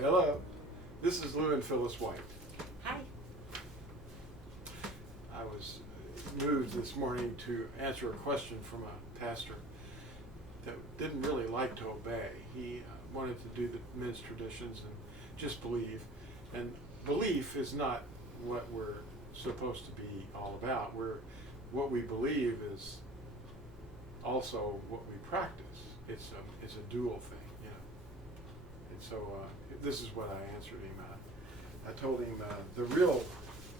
Hello, this is Lou and Phyllis White. Hi. I was moved this morning to answer a question from a pastor that didn't really like to obey. He wanted to do the men's traditions and just believe. And belief is not what we're supposed to be all about. What we believe is also what we practice. It's a dual thing, you know. And so this is what I answered him. I told him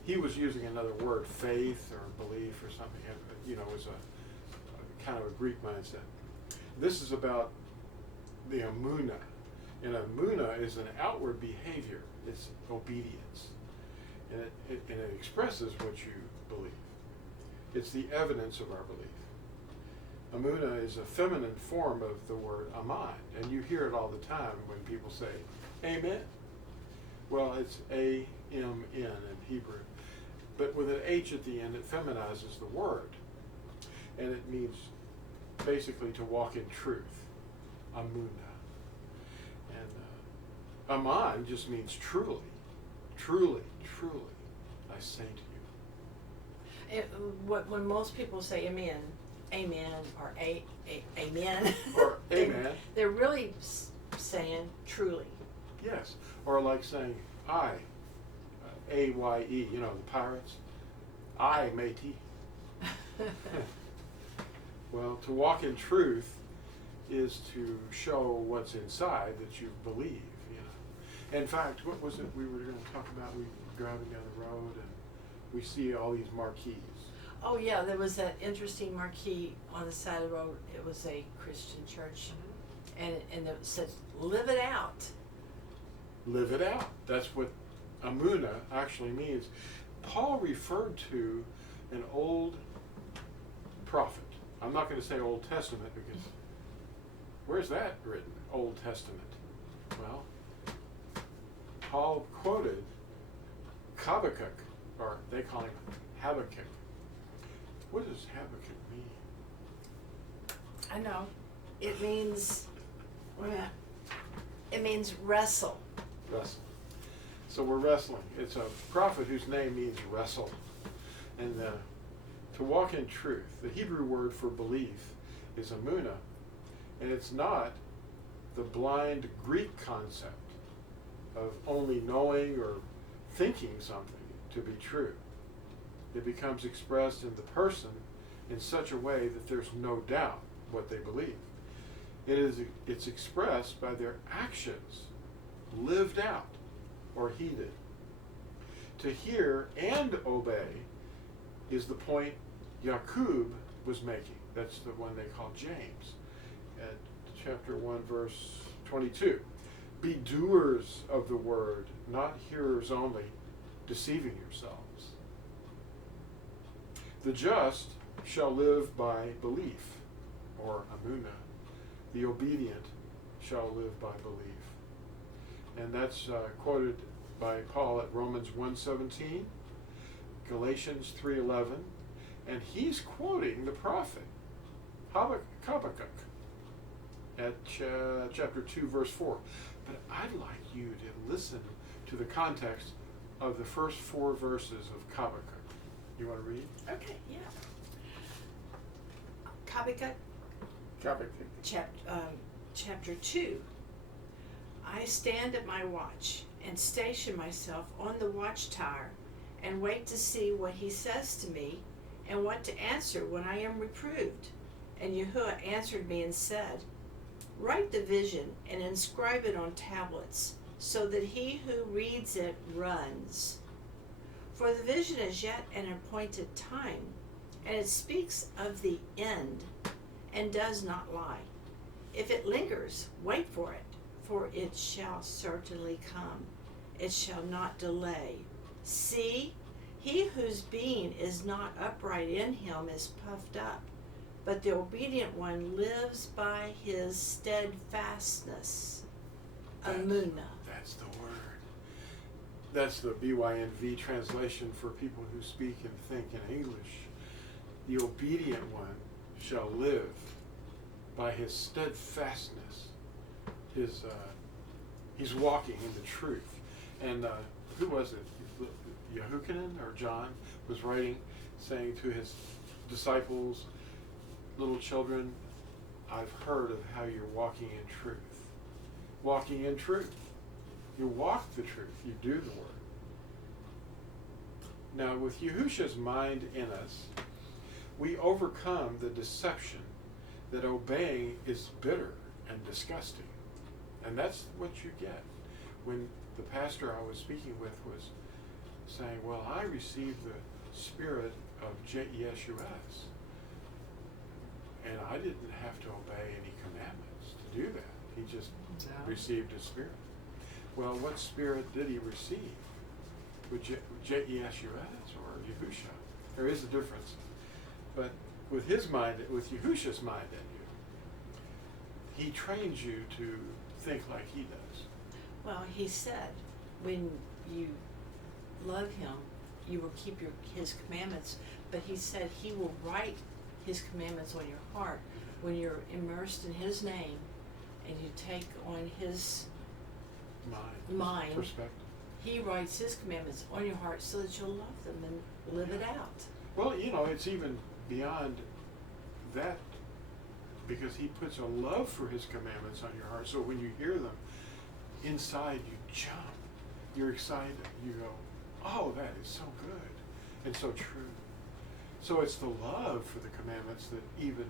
he was using another word, faith or belief or something. You know, it was a kind of a Greek mindset. This is about the emunah. And emunah is an outward behavior. It's obedience. And it expresses what you believe. It's the evidence of our belief. Emunah is a feminine form of the word aman, and you hear it all the time when people say, amen. Well, it's A-M-N in Hebrew. But with an H at the end, it feminizes the word. And it means basically to walk in truth. Amunah. And aman just means truly. Truly, truly, I say to you. When most people say amen, or amen, or amen, they're really saying truly. Yes, or like saying I, A-Y-E, you know, the pirates. I, matey. Well, to walk in truth is to show what's inside that you believe, you know. In fact, what was it we were going to talk about? We were driving down the road and we see all these marquees. Oh yeah, there was that interesting marquee on the side of the road. It was a Christian church, and it said, "Live it out." Live it out. That's what Amunah actually means. Paul referred to an old prophet. I'm not going to say Old Testament because where's that written? Old Testament. Well, Paul quoted Habakkuk, or they call him Habakkuk. What does Habakkuk mean? I know. It means wrestle. Wrestle. So we're wrestling. It's a prophet whose name means wrestle. And to walk in truth, the Hebrew word for belief is emunah, and it's not the blind Greek concept of only knowing or thinking something to be true. It becomes expressed in the person in such a way that there's no doubt what they believe. It's expressed by their actions, lived out or heeded. To hear and obey is the point Yaqub was making. That's the one they call James at chapter 1, verse 22. Be doers of the word, not hearers only, deceiving yourselves. The just shall live by belief, or emunah. The obedient shall live by belief. And that's quoted by Paul at Romans 1:17, Galatians 3:11, and he's quoting the prophet Habakkuk at chapter 2, verse 4. But I'd like you to listen to the context of the first 4 verses of Habakkuk. You want to read? Okay, yeah. Habakkuk. Chapter 2. I stand at my watch and station myself on the watchtower and wait to see what he says to me and what to answer when I am reproved. And Yahuah answered me and said, write the vision and inscribe it on tablets, so that he who reads it runs. For the vision is yet an appointed time, and it speaks of the end, and does not lie. If it lingers, wait for it, for it shall certainly come. It shall not delay. See, he whose being is not upright in him is puffed up, but the obedient one lives by his steadfastness. Amunah. That's the word. That's the BYNV translation for people who speak and think in English. The obedient one shall live by his steadfastness. He's walking in the truth. And who was it? Yahuchanan or John was writing, saying to his disciples, little children, I've heard of how you're walking in truth. Walking in truth. You walk the truth. You do the word. Now, with Yahusha's mind in us, we overcome the deception that obeying is bitter and disgusting. And that's what you get. When the pastor I was speaking with was saying, well, I received the spirit of Yeshua's, and I didn't have to obey any commandments to do that. He just received a spirit. Well, what spirit did he receive? With Yeshua's or Yahusha? There is a difference. But with his mind, with Yahusha's mind in you, he trains you to think like he does. Well, he said, when you love him, you will keep his commandments. But he said he will write his commandments on your heart when you're immersed in his name and you take on his mind. Perspective. He writes his commandments on your heart so that you'll love them and live it out. Well, it's even beyond that, because he puts a love for his commandments on your heart. So when you hear them, inside you jump. You're excited. You go, oh, that is so good and so true. So it's the love for the commandments that even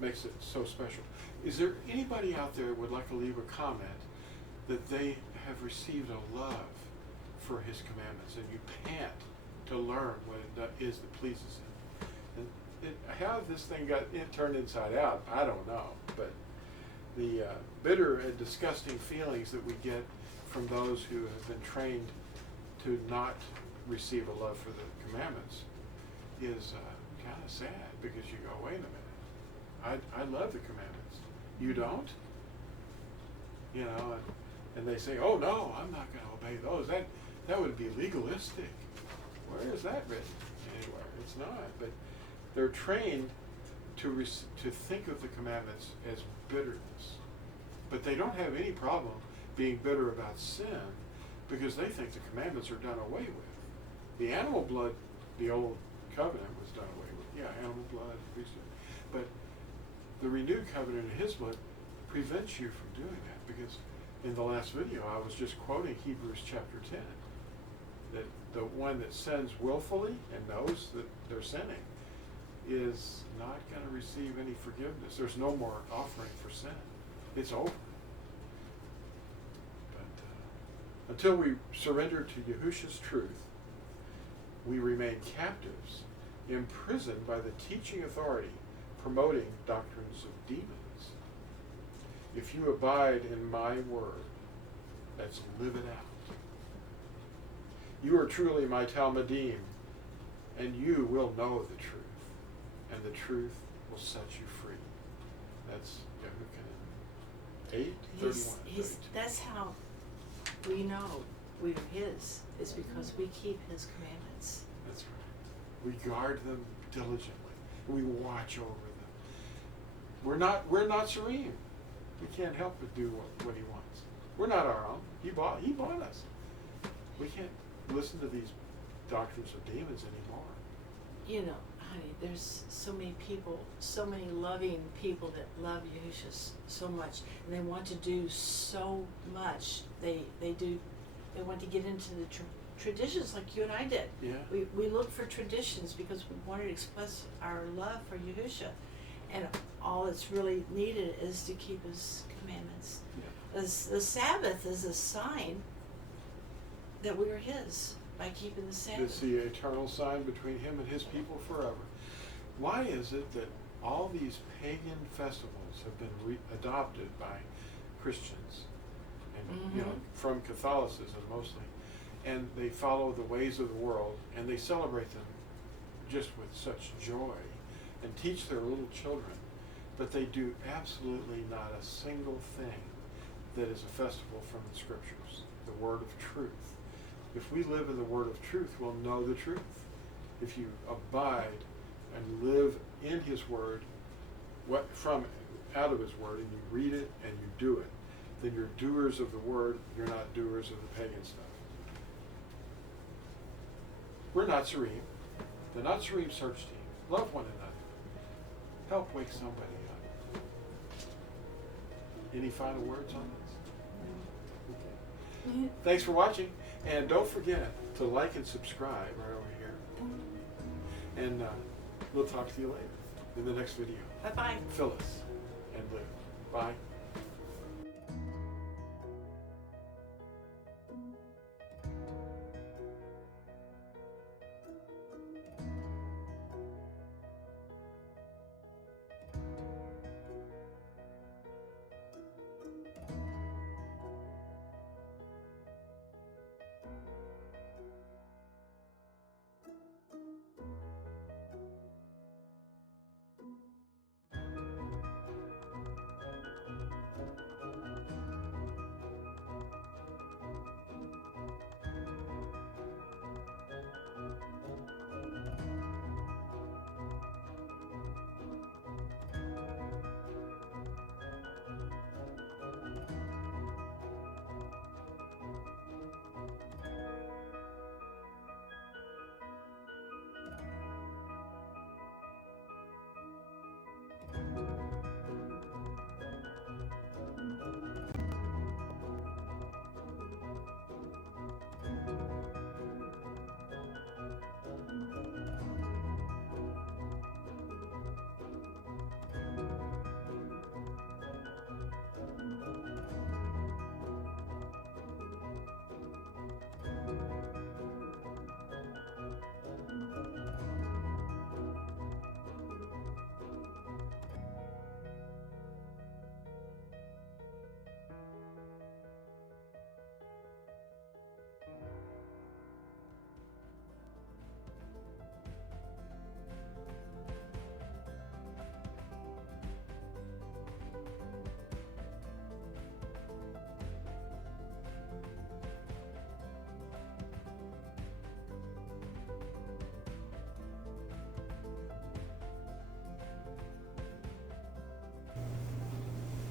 makes it so special. Is there anybody out there who would like to leave a comment that they have received a love for his commandments, and you pant to learn what it is that pleases him? And how this thing got turned inside out, I don't know. But the bitter and disgusting feelings that we get from those who have been trained to not receive a love for the commandments is kind of sad, because you go, wait a minute, I love the commandments. You don't? And they say, oh no, I'm not going to obey those. That would be legalistic. Where is that written? Anywhere. It's not. But they're trained to think of the commandments as bitterness. But they don't have any problem being bitter about sin, because they think the commandments are done away with. The animal blood, the old covenant, was done away with. Yeah, animal blood, priesthood. But the renewed covenant in his blood prevents you from doing that, because in the last video I was just quoting Hebrews chapter 10, that the one that sins willfully and knows that they're sinning is not going to receive any forgiveness. There's no more offering for sin. It's over. But until we surrender to Yahusha's truth, we remain captives, imprisoned by the teaching authority promoting doctrines of demons. If you abide in my word, let's live it out. You are truly my Talmudim, and you will know the truth, and the truth will set you free. That's Yahuchanan 8:31. That's how we know we are his, is because we keep his commandments. That's right. We guard them diligently. We watch over them. We're Natsarim. We can't help but do what he wants. We're not our own. He bought us. We can't listen to these doctrines of demons anymore. Honey, there's so many people, so many loving people that love Yahusha so much, and they want to do so much. They want to get into the traditions like you and I did. Yeah. We look for traditions because we want to express our love for Yahusha, and all that's really needed is to keep his commandments. Yeah. The Sabbath is a sign that we are his by keeping the Sabbath. It's the eternal sign between him and his people forever. Why is it that all these pagan festivals have been adopted by Christians, and from Catholicism mostly, and they follow the ways of the world, and they celebrate them just with such joy and teach their little children, but they do absolutely not a single thing that is a festival from the scriptures, the word of truth. If we live in the word of truth, we'll know the truth. If you abide and live in his word, out of his word, and you read it and you do it, then you're doers of the word, you're not doers of the pagan stuff. We're Natsarim, the Natsarim search team. Love one another. Help wake somebody up. Any final words on this? Okay. Thanks for watching, and don't forget to like and subscribe right over here. And we'll talk to you later in the next video. Bye-bye. Phyllis and Lou. Bye.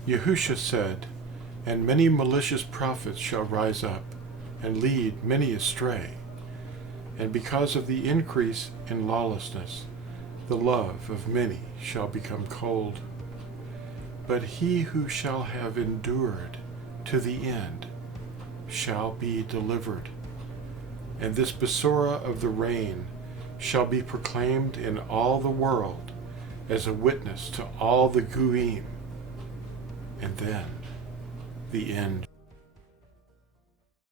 Yahusha said, "And many malicious prophets shall rise up, and lead many astray. And because of the increase in lawlessness, the love of many shall become cold. But he who shall have endured to the end shall be delivered. And this Besorah of the reign shall be proclaimed in all the world as a witness to all the Goyim. And then the end."